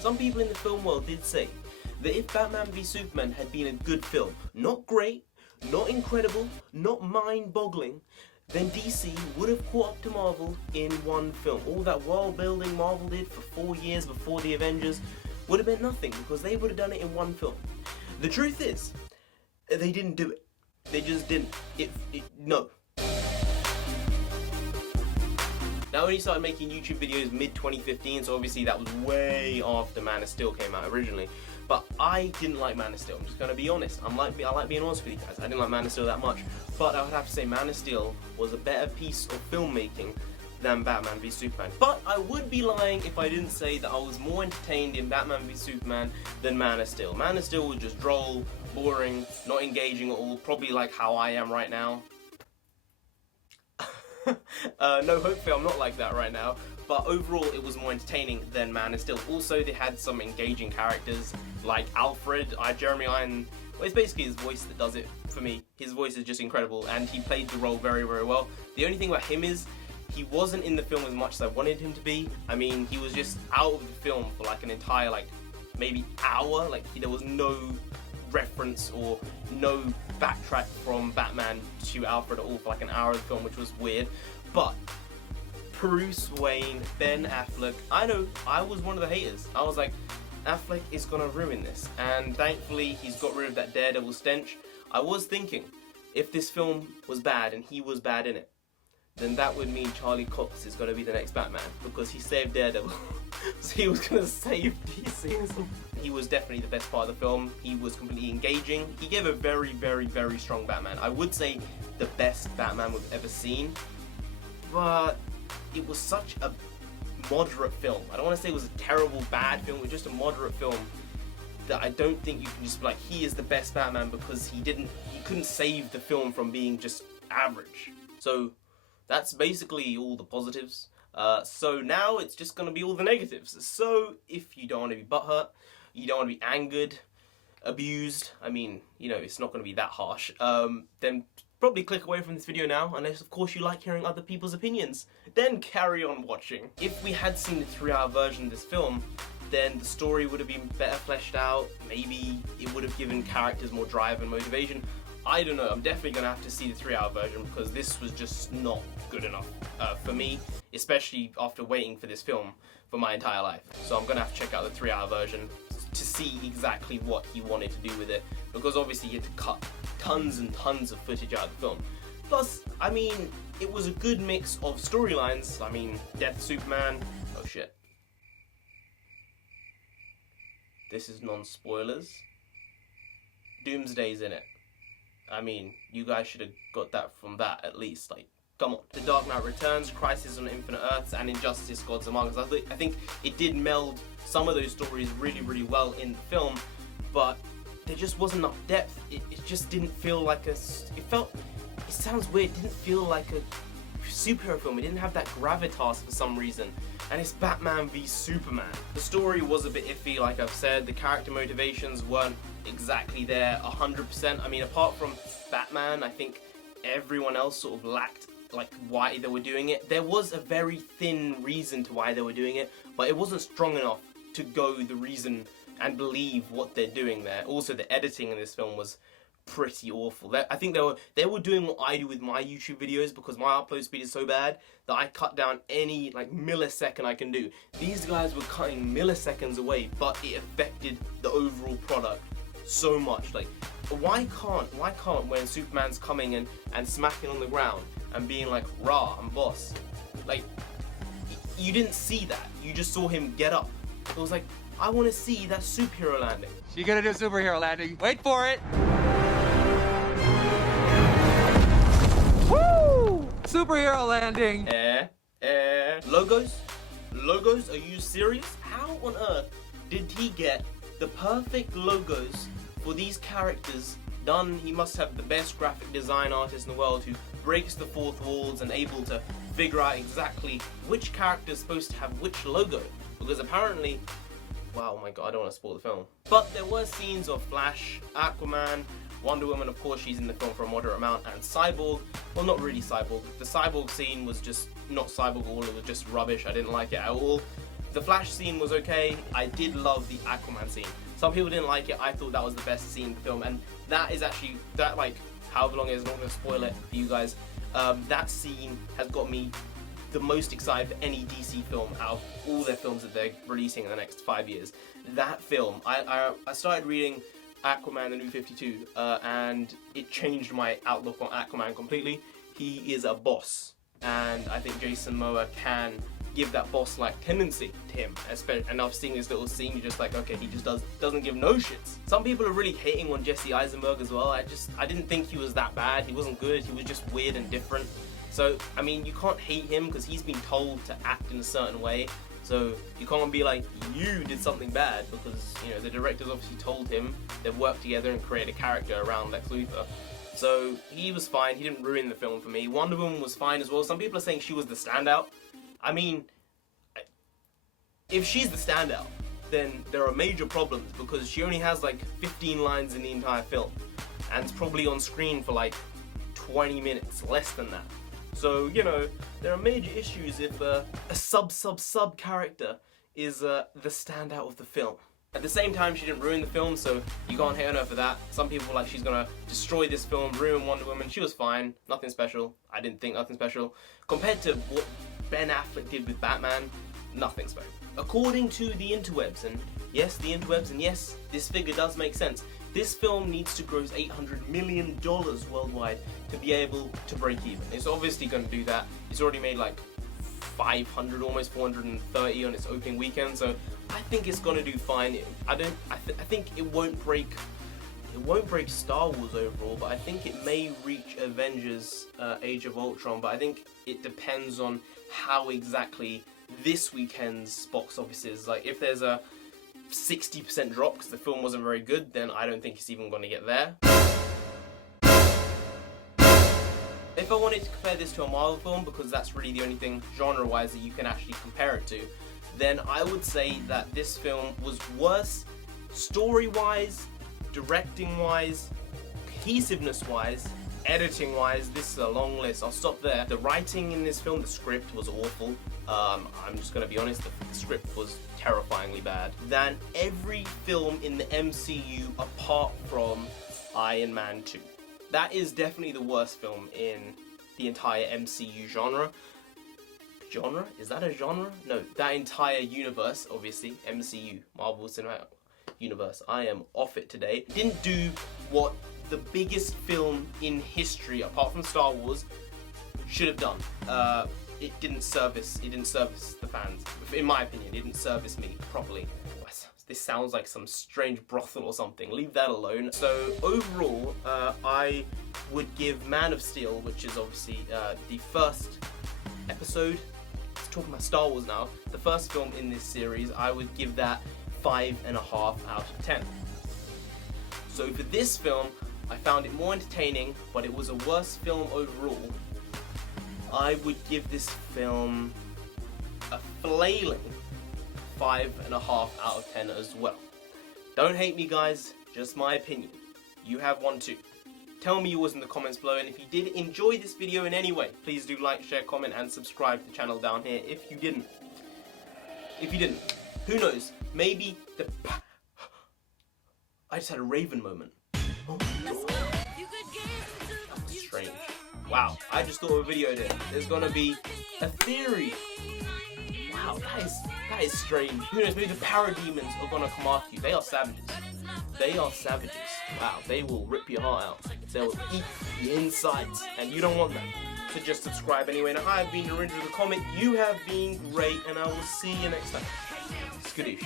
Some people in the film world did say that if Batman v Superman had been a good film, not great, not incredible, not mind-boggling, then DC would have caught up to Marvel in one film. All that world building Marvel did for 4 years before the Avengers would have meant nothing because they would have done it in one film. The truth is, they didn't do it. They just didn't. No. Now, I only started making YouTube videos mid-2015, so obviously that was way after Man of Steel came out originally. But I didn't like Man of Steel. I'm just gonna be honest. I like being honest with you guys. I didn't like Man of Steel that much, but I would have to say Man of Steel was a better piece of filmmaking than Batman v Superman. But I would be lying if I didn't say that I was more entertained in Batman v Superman than Man of Steel. Man of Steel was just droll, boring, not engaging at all, probably like how I am right now. No, hopefully I'm not like that right now, but overall it was more entertaining than Man of Steel. Also, they had some engaging characters like Alfred, Jeremy Iron. Well, it's basically his voice that does it for me. His voice is just incredible, and he played the role very, very well. The only thing about him is he wasn't in the film as much as I wanted him to be. I mean, he was just out of the film for like an entire, maybe hour. There was no reference or no backtrack from Batman to Alfred at all for like an hour of the film, which was weird. But Bruce Wayne, Ben Affleck, I know, I was one of the haters. I was like, Affleck is gonna ruin this, and thankfully he's got rid of that Daredevil stench. I was thinking, if this film was bad and he was bad in it, then that would mean Charlie Cox is gonna be the next Batman, because he saved Daredevil. So he was gonna save DC. He was definitely the best part of the film. He was completely engaging. He gave a very, very, very strong Batman. I would say the best Batman we've ever seen, but it was such a moderate film. I don't want to say it was a terrible, bad film. It was just a moderate film that I don't think you can just be like, he is the best Batman, because he couldn't save the film from being just average. So that's basically all the positives. So now it's just gonna be all the negatives. So if you don't want to be butthurt, you don't want to be angered, abused, I mean, you know, it's not gonna be that harsh, then probably click away from this video now, unless of course you like hearing other people's opinions. Then carry on watching. If we had seen the 3-hour version of this film, then the story would have been better fleshed out. Maybe it would have given characters more drive and motivation. I don't know. I'm definitely gonna have to see the 3-hour version, because this was just not good enough for me, especially after waiting for this film for my entire life. So I'm gonna have to check out the 3-hour version to see exactly what he wanted to do with it, because obviously he had to cut tons and tons of footage out of the film. Plus, I mean, it was a good mix of storylines. I mean, Death of Superman. Oh shit. This is non-spoilers. Doomsday's in it. I mean, you guys should have got that from that at least. Like, come on. The Dark Knight Returns, Crisis on Infinite Earths, and Injustice: Gods Among Us. I think it did meld some of those stories really, really well in the film, but there just wasn't enough depth. It just didn't feel like it sounds weird, it didn't feel like a superhero film. It didn't have that gravitas for some reason. And it's Batman v Superman. The story was a bit iffy, like I've said. The character motivations weren't exactly there 100%. I mean, apart from Batman, I think everyone else sort of lacked like why they were doing it. There was a very thin reason to why they were doing it, but it wasn't strong enough to go the reason and believe what they're doing there. Also, the editing in this film was pretty awful. I think they were doing what I do with my YouTube videos, because my upload speed is so bad that I cut down any like millisecond I can do. These guys were cutting milliseconds away, but it affected the overall product so much. Like, why can't when Superman's coming and smacking on the ground and being like, rah, I'm boss, like, you didn't see that. You just saw him get up. It was like, I want to see that superhero landing. You're gonna do a superhero landing. Wait for it. Woo! Superhero landing. Logos? Are you serious? How on earth did he get the perfect logos for these characters done? He must have the best graphic design artist in the world, who breaks the fourth walls and able to figure out exactly which character is supposed to have which logo. Because apparently, wow, oh my god, I don't want to spoil the film. But there were scenes of Flash, Aquaman, Wonder Woman, of course she's in the film for a moderate amount, and Cyborg. Well, not really Cyborg. The Cyborg scene was just not Cyborg at all, it was just rubbish. I didn't like it at all. The Flash scene was okay. I did love the Aquaman scene. Some people didn't like it. I thought that was the best scene in the film, and that is actually, that like, however long it is, I'm not going to spoil it for you guys. That scene has got me the most excited for any DC film out of all their films that they're releasing in the next 5 years. That film, I started reading Aquaman the New 52, and it changed my outlook on Aquaman completely. He is a boss, and I think Jason Momoa can give that boss-like tendency to him. And I've seen this little scene, you're just like, okay, he just doesn't give no shits. Some people are really hating on Jesse Eisenberg as well. I didn't think he was that bad. He wasn't good. He was just weird and different. So, I mean, you can't hate him because he's been told to act in a certain way. So you can't be like, you did something bad, because, you know, the directors obviously told him they've worked together and created a character around Lex Luthor. So he was fine. He didn't ruin the film for me. Wonder Woman was fine as well. Some people are saying she was the standout. I mean, if she's the standout, then there are major problems, because she only has like 15 lines in the entire film, and it's probably on screen for like 20 minutes, less than that. So, you know, there are major issues if a sub character is the standout of the film. At the same time, she didn't ruin the film, so you can't hate on her for that. Some people were like, she's gonna destroy this film, ruin Wonder Woman. She was fine, nothing special. I didn't think nothing special. Compared to what Ben Affleck did with Batman, nothing special. According to the interwebs, and yes, the interwebs, and yes, this figure does make sense, this film needs to gross $800 million worldwide to be able to break even. It's obviously going to do that. It's already made like 500, almost 430 on its opening weekend, so I think it's going to do fine. I think it won't break Star Wars overall, but I think it may reach Avengers Age of Ultron, but I think it depends on how exactly this weekend's box office is. Like, if there's a 60% drop because the film wasn't very good, then I don't think it's even going to get there. If I wanted to compare this to a Marvel film, because that's really the only thing genre-wise that you can actually compare it to, then I would say that this film was worse story-wise, directing-wise, cohesiveness-wise, editing-wise. This is a long list. I'll stop there. The writing in this film, the script was awful. I'm just going to be honest, the script was terrifyingly bad. Than every film in the MCU apart from Iron Man 2. That is definitely the worst film in the entire MCU genre. Genre? Is that a genre? No, that entire universe, obviously. MCU, Marvel Cinematic Universe. I am off it today. Didn't do what the biggest film in history, apart from Star Wars, should have done. It didn't service the fans. In my opinion, it didn't service me properly. This sounds like some strange brothel or something. Leave that alone. So overall, I would give Man of Steel, which is obviously the first episode. Let's talk about Star Wars now. The first film in this series, I would give that 5.5 out of 10. So for this film, I found it more entertaining, but it was a worse film overall. I would give this film a flailing 5.5 out of 10 as well. Don't hate me, guys, just my opinion. You have one too. Tell me yours in the comments below, and if you did enjoy this video in any way, please do like, share, comment, and subscribe to the channel down here if you didn't. If you didn't, who knows, maybe I just had a Raven moment. Oh, strange. Wow, I just thought of a video there. There's gonna be a theory. Wow, that is strange. Who knows, maybe the parademons are gonna come after you. They are savages. They are savages. Wow, they will rip your heart out. They will eat the insides, and you don't want that. So just subscribe anyway. Now, I've been NarendraTheComic. You have been great, and I will see you next time. Skadoosh.